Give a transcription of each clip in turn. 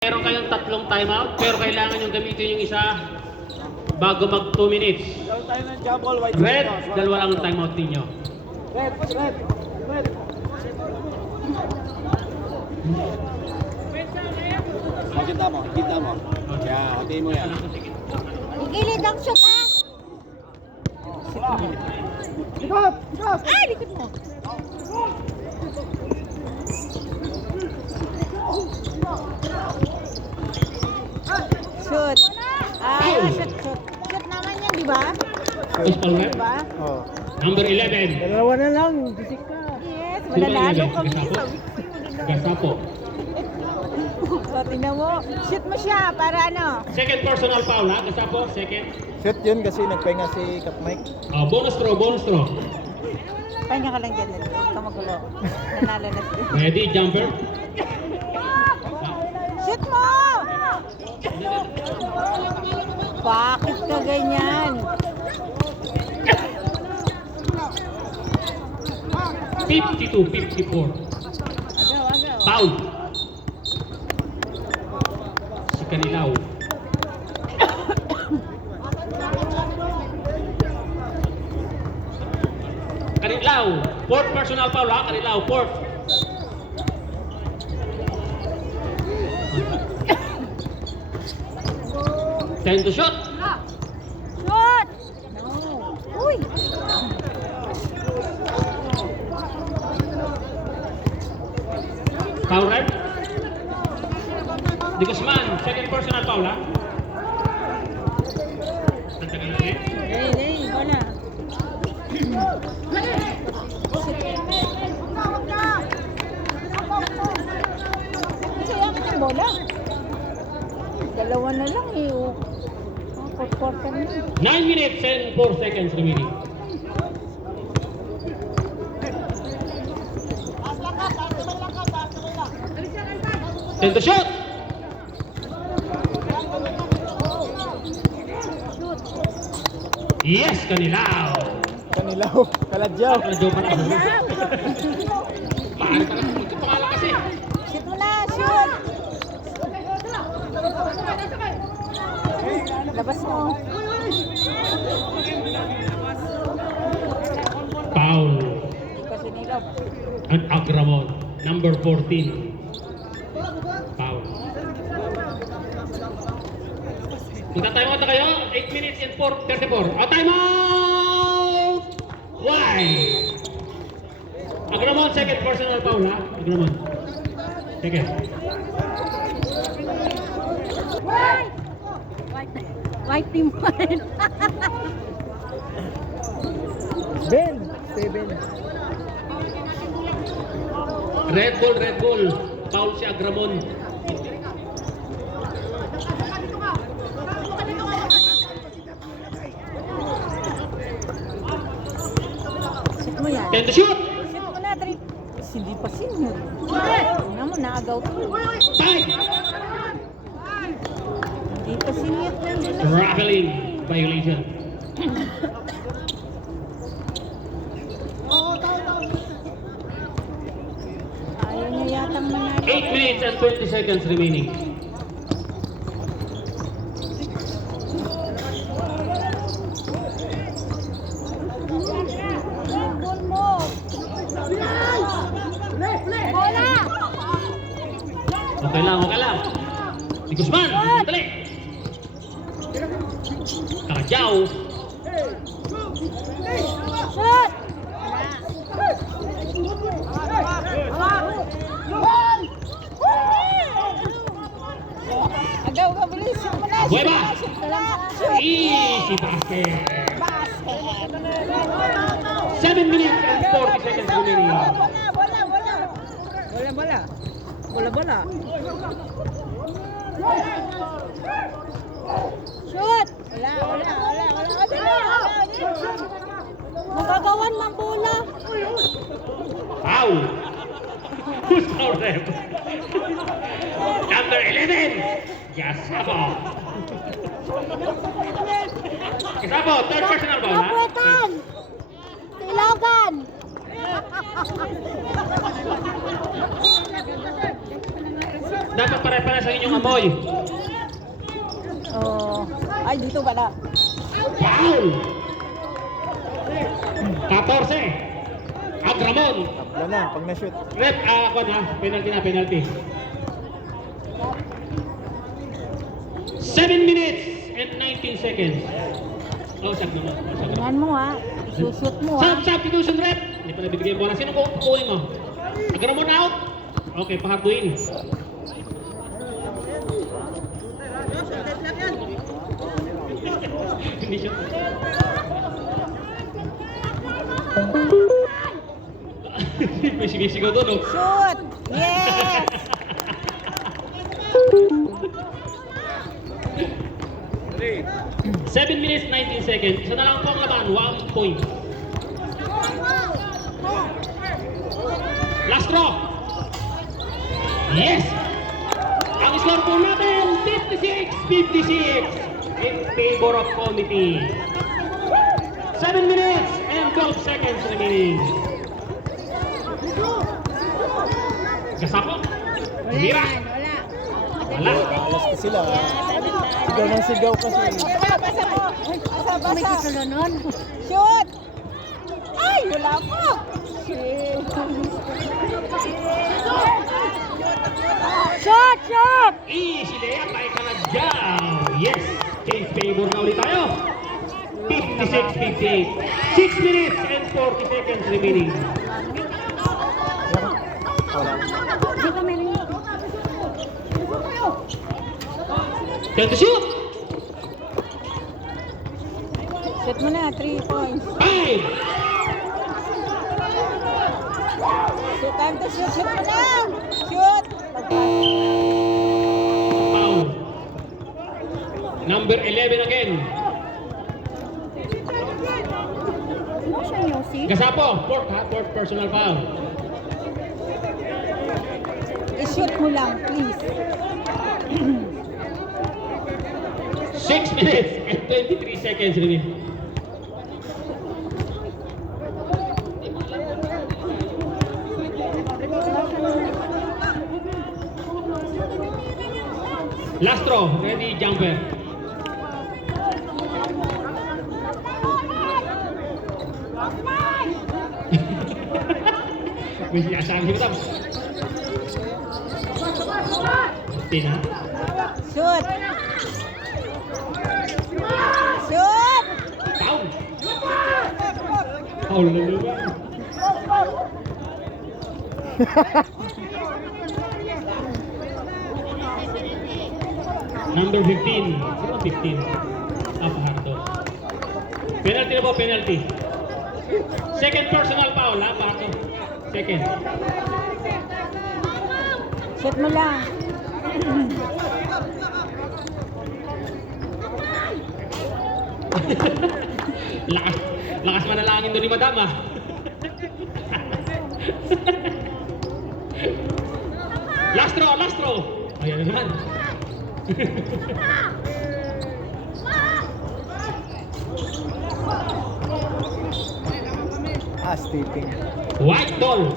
Meron kayong tatlong timeout, pero kailangan yung gamitin yung isa bago mag 2 minutes. Red, dalawa lang ang timeout ninyo. Red. Kita mo. Yeah, hatiin mo yan. Gilid ang shoot, ha? Likod! Ay, likod mo. Shoot. Shoot. Shoot naman yan, di ba? Is all right? Di ba? Oh. Number 11. Dalawa na lang, bisik ka. Yes, mananalo kami. Gasapo. Sabi ko, Gasapo. O, tingnan mo. Shoot mo siya para ano? Second personal foul ha, Gasapo, second. Shoot yun kasi nagpahinga si Kap Mike. Bonus throw. Pahinga ka lang dyan. Huwag ka magulo. Nanalo na sila. Ready, jumper. Shoot mo! Bakit ka ganyan? 52-54. Foul. Si Kanilaw. Kanilaw. Fourth personal foul ha, Kanilaw. Fourth. Time to shot. Shoot! No. Uy! Foul right? Di Guzman, second personal foul ha? Ang tagal na eh. Hey, bola. Sayangin yung bola. Dalawa na lang eh. Oh. Quarter na. 9 minutes and 4 seconds remaining. Time to shoot! Yes, Kanilaw! Kanilaw, kaladyaw. Kaladyaw pa na. Maaari pa na. Ito pangalan kasi. Shoot mo na, shoot! Labas mo. Foul. Kasi nilab. At Agramon, number 14. Foul. Magta-timeout na kayo. 8 minutes and 34. Timeout! Why? Agramon, second personal foul ha? Agramon. Second. White team white. Ben, 7. Red ball. Foul si Agramon. Shoot mo yan. Time to shoot! Shoot mo na, Tri. Hindi pa senior. Tingnan mo, naagaw to. Time! Hindi pa senior na yun. Traveling violation. Ayaw niya yatang manalo. 8 minutes and 20 seconds remaining. Ball mo. Bola! Okay lang. Di Guzman, dali. Kaladyaw. Shoot! Agaw ka, bilis. Shoot mo na. Buena. Shoot mo na. Shoot. Easy basket. Basket. 7 minutes and 40 seconds remaining. Bola. Shoot! Wala. Magagawan ng bola. Foul. Who's foul ref? Number 11. Gasapo. Third personal foul ha? Kapuetan! Ilagan! Dapat pare-pares ang inyong amoy. Oh. Ay, dito pala. Foul! 14. Agramon. Wala na, pag na-shoot. Rep, ako na. Penalty. 7 minutes and 19 seconds. Oh, shot naman. Tingnan mo ha. Isushoot mo ha. Substitution rep. Hindi pa nabibigay yung bola. Sino kukunin mo? Agramon out. Okay, paharduin. Hindi siya. May sumisigaw doon, oh. Shoot! Yes! Seven minutes, 19 seconds. Isa na lang po ang laban. 1 point. Last draw. Yes! Ang score po natin, 56-56 in favor of committee. 7 minutes and 12 seconds remaining. Kasapo? Mira? Wala. Alas na sila. Sigaw ng sigaw kasi. Basa mo! May kisulo nun. Shoot! Ay! Wala po! Shoot! Shoot! Easy layup, ay kalagyaw. Yes, change favor na ulit tayo. 56-58. 6 minutes and 40 seconds remaining. Wala. Time to shoot! Shoot mo na, 3 points. 5! Shoot, time to shoot. Shoot mo na! Shoot! Foul. Number 11 again. Gasapo, fourth personal foul. I-shoot mo lang, please. 6 minutes and 23 seconds remaining. Last throw, ready, jumper. May sinasabi ko tam. Tina. Shoot! Shoot! Foul. Foul na naman. Number 15. Sino ang 15? Pahardo. Penalty na po, penalty. Second personal foul, Pahardo. Second. Shoot mo lang. Lakas manalangin doon ni Madam, ah. Last throw, last throw. Ayan na naman. Stepping. White ball.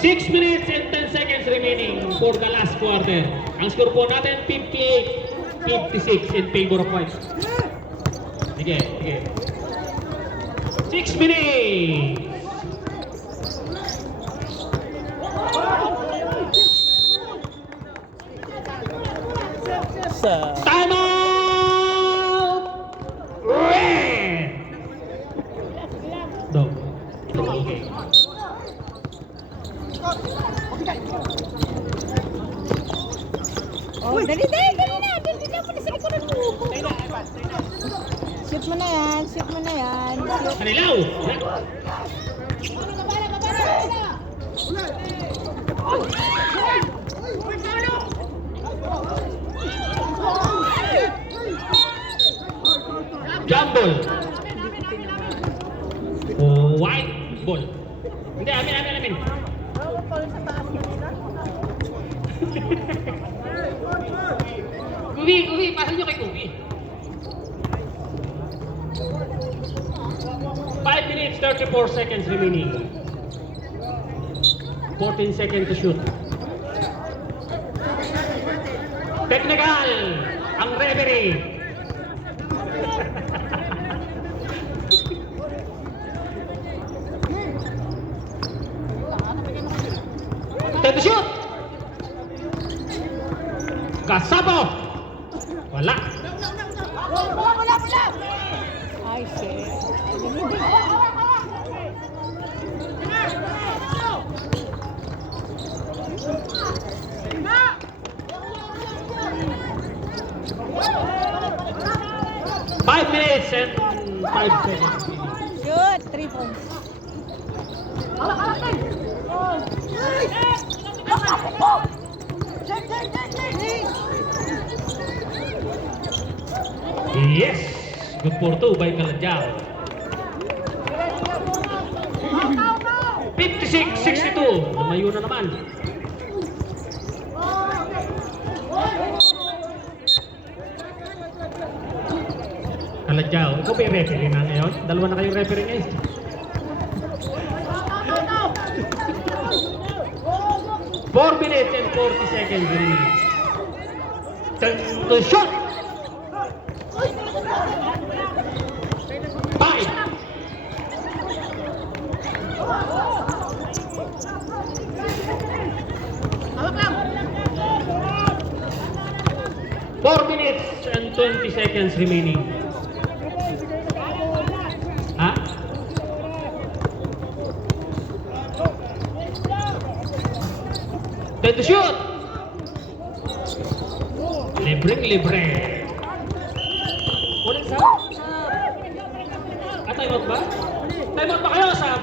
6 minutes and 10 seconds remaining for the last quarter. Ang score po natin, 58-56 in favor of white. Sige, sige. 6 minutes. Sa Time out! Red! Dog. Okay. Oh, dali na. Dali na po sa likuran mo. Shoot mo na yan. Shoot mo na yan. Shoot. Kanilaw! Jump ball. White ball. Hindi, amin. Kubi, pasan nyo kay Kubi. 5 minutes, 34 seconds remaining. 14 seconds to shoot. Technical ang referee. Time to shoot. Gasapo. Wala. Ay, shit. 5 minutes and 5 seconds. Shoot, 3 points. Yes! Good for 2 by Kaladyaw. 56-62. Lumayo na naman. Kaladyaw. Ikaw ba yung referee na ngayon? Dalawa na kayong referee ngayon. Four minutes and 40 seconds remaining. Time to shot! 5. Four minutes and 20 seconds remaining. Ha? Time to shoot! Libreng-libre. Walang sab? Ah, time out ba? Time out ba kayo, sab?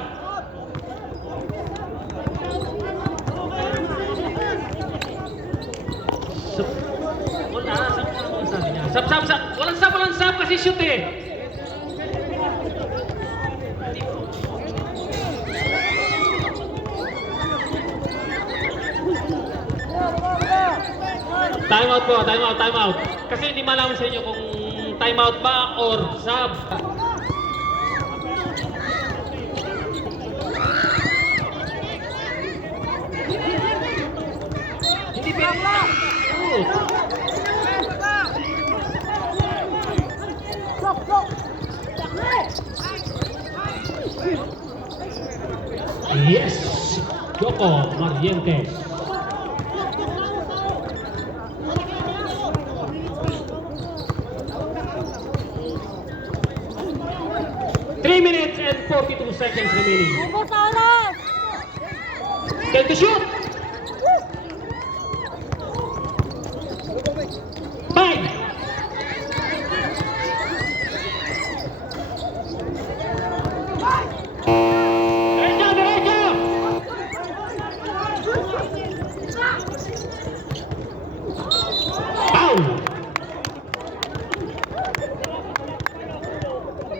Wala, sab na ako sabi niya. Sab. Walang sab kasi shoot eh. Time out po, time out. Kasi hindi malaman sa inyo kung time out ba or sub. Hindi pwede. Yes! Joko Marientes. Three minutes and 42 seconds remaining. Ubos oras! Time to shoot! 5. Derecho! Foul!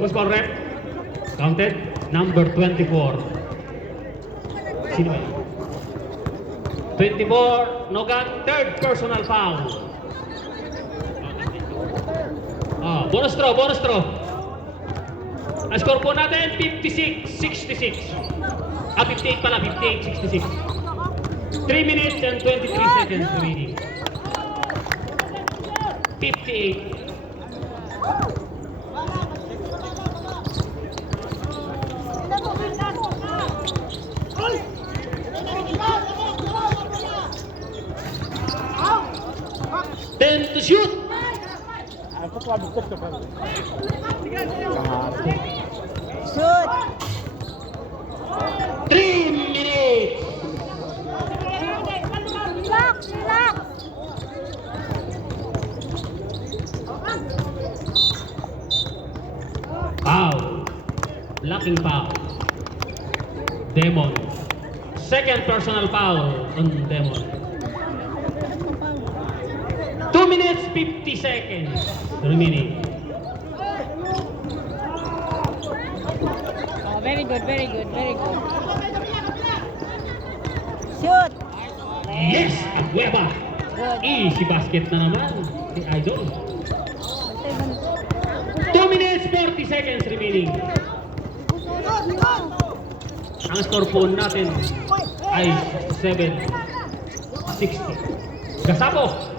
Who's ball rep? Counted. Number 24. Sino ba yun? 24, Nogan, third personal foul. Bonus throw. Ang score po natin, 56-66. 58 pala, 58-66. 3 minutes and 23 seconds remaining. 58. Then to shoot. Shoot! 3 minutes. Relax! Foul. Blocking foul. Demon. Second personal foul on Demon. 2 minutes 50 seconds remaining. Oh, very good. Shoot! Yes! Agueva! Good. Easy basket na naman. Si Idol. 2 minutes 40 seconds remaining. Ang score po natin ay 7-60. Gasapo!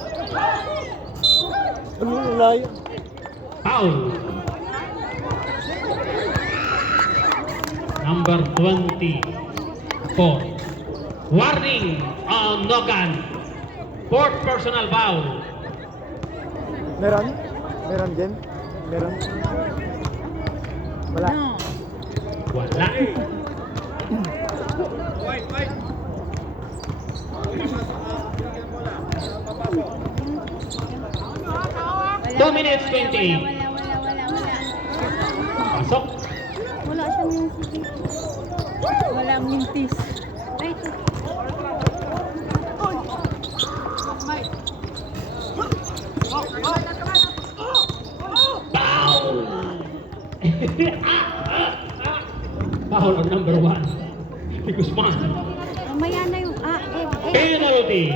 Ano, layo. Foul. Number 24. Warning on Nogan. Fourth personal foul. Meron? Meron din? Meron? Wala. No. Wala. Wala. 2 minutes 28. Wala. Pasok. Wala siyang music. Walang mintis. Ay, ito. Foul. Foul on number 1. Guzman. Mamaya na yung Penalty.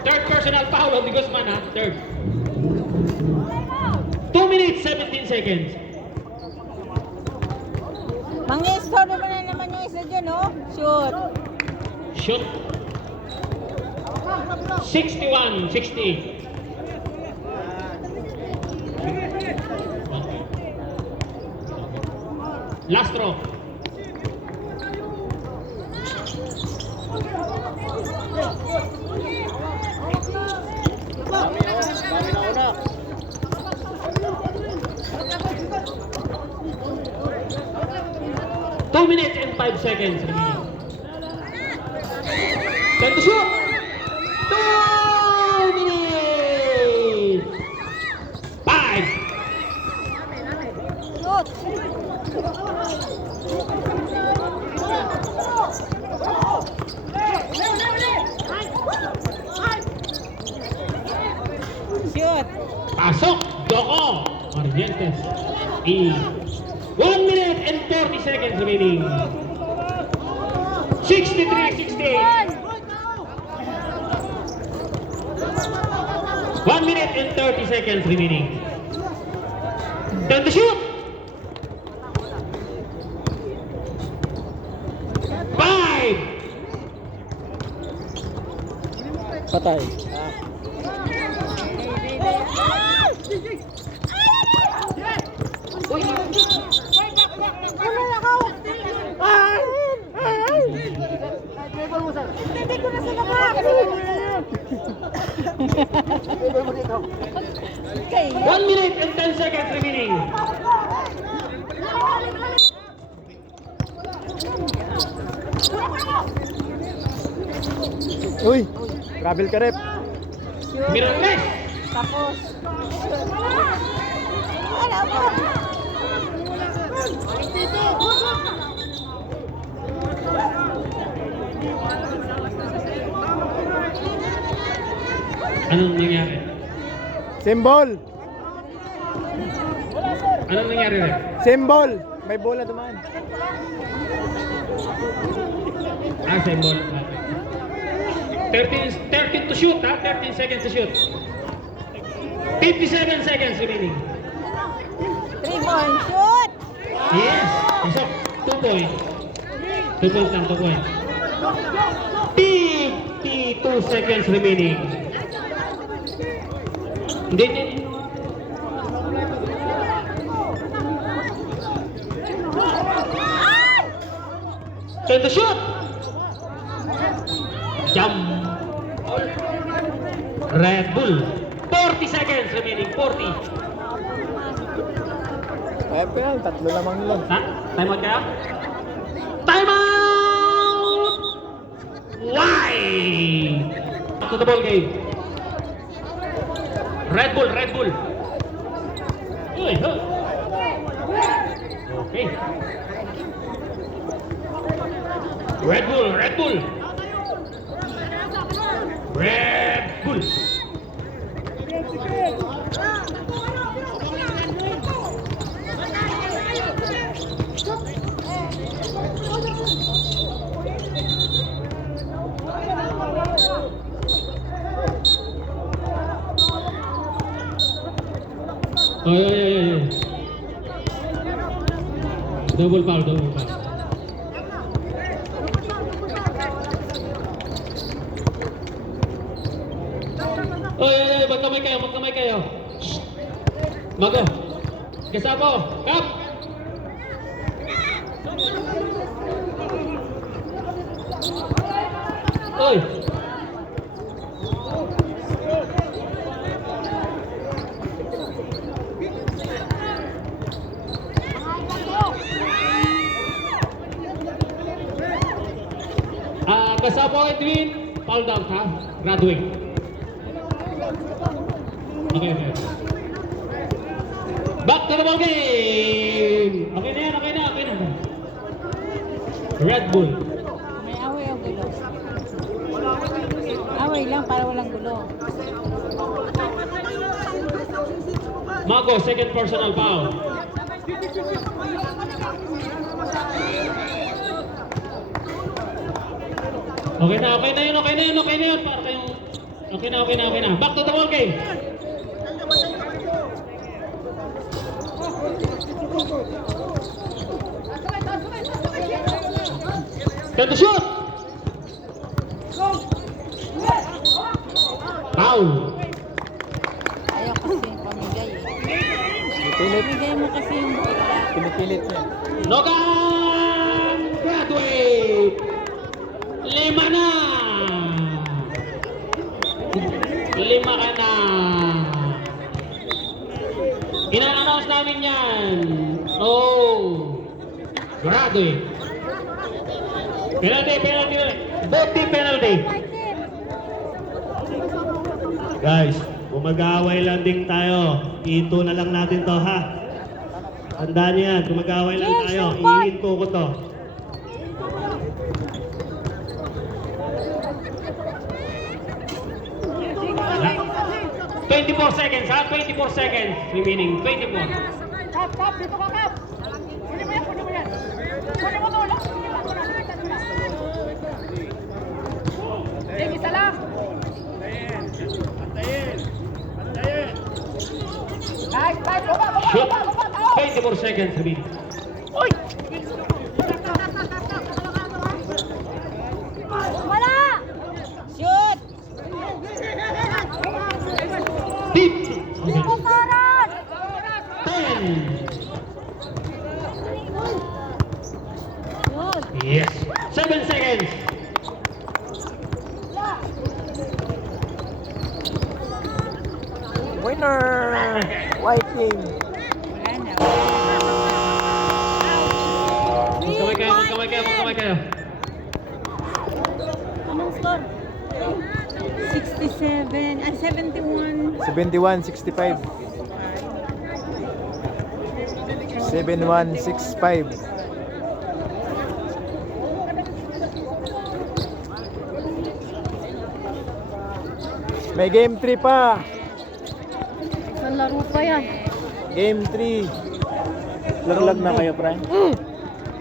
Third personal foul on the Guzman, ha? Third. 2 minutes 17 seconds. Mang-store mo na naman yung isa dyan, oh. Shoot. Shoot. 61, 60. Last throw. Dami na una. Two minutes and 5 seconds remaining. Time to shoot! 2 minutes! 5! Shoot. Shoot. Pasok! Doko! Argentes. 1 minute and 40 seconds remaining. 63-68. 1 minute and 30 seconds remaining. Time to shoot! 5! Patay. Hindi ko na sila Kaya. 1 minute and 10 seconds remaining. Uy! Travel ka rep. Shoot. Mirales! Tapos. Wala mo. Anong nangyari? Symbol! Anong nangyari rin? Symbol! May bola dumaan. Symbol. 13 to shoot, ha? 13 seconds to shoot. 57 seconds remaining. 3-point shoot. Yes! Pasok. 2 points. 2 points lang, 2 points. 52 seconds remaining. Hindi. Time to shoot! Jump! Red Bull. 40 seconds remaining. 40. Eh, pero tatlo lamang lang. Ha? Time out kaya? Time out! Why? To the ball game. Red Bull, Red Bull. Uy, huh. Okay. Red Bull, Red Bull. Red Bull. Ay. Double foul, double foul. Oy, magkamay kayo, magkamay kayo. Shh. Mago. Gasapo. Kap. Oy. Gasapo Edwin, foul down ha, graduate. Okay. Back to the ball game. Okay na yan, okay na. Red Bull. May away o gulo? Away lang para walang gulo. Mago, second personal foul. Okay na yun. Para kayong... Okay na. Back to the ball game. Time to shoot! Foul. Ayaw kasi pamigay eh. Pinipilit. Pamigay mo kasi yung bola. Pinipilit niya. Logan graduate. 5 na. 5 ka na. Ina-announce namin yan. Oh. Graduate. Penalty. Both team penalty. Guys, kung mag-aaway lang din tayo, ito na lang natin to ha. Tandaan niyo yan, kung mag-aaway lang tayo, ihinto ko to. Wala. 24 seconds ha, 24 seconds remaining, 24. Kap, dito ka, Kap. Kunin mo yan. Kunin mo to, lang. Isa lang. Shoot. 24 seconds remaining. Wala! Shoot! Deep. Putaran! 10. Yun. Yes. 7 seconds. Winner! White team. Magkamay kayo. Anong score? 67, 71. 71-65. 71-65. May game 3 pa. Isang laro pa yan. Game 3. Laglag na kayo, Brian.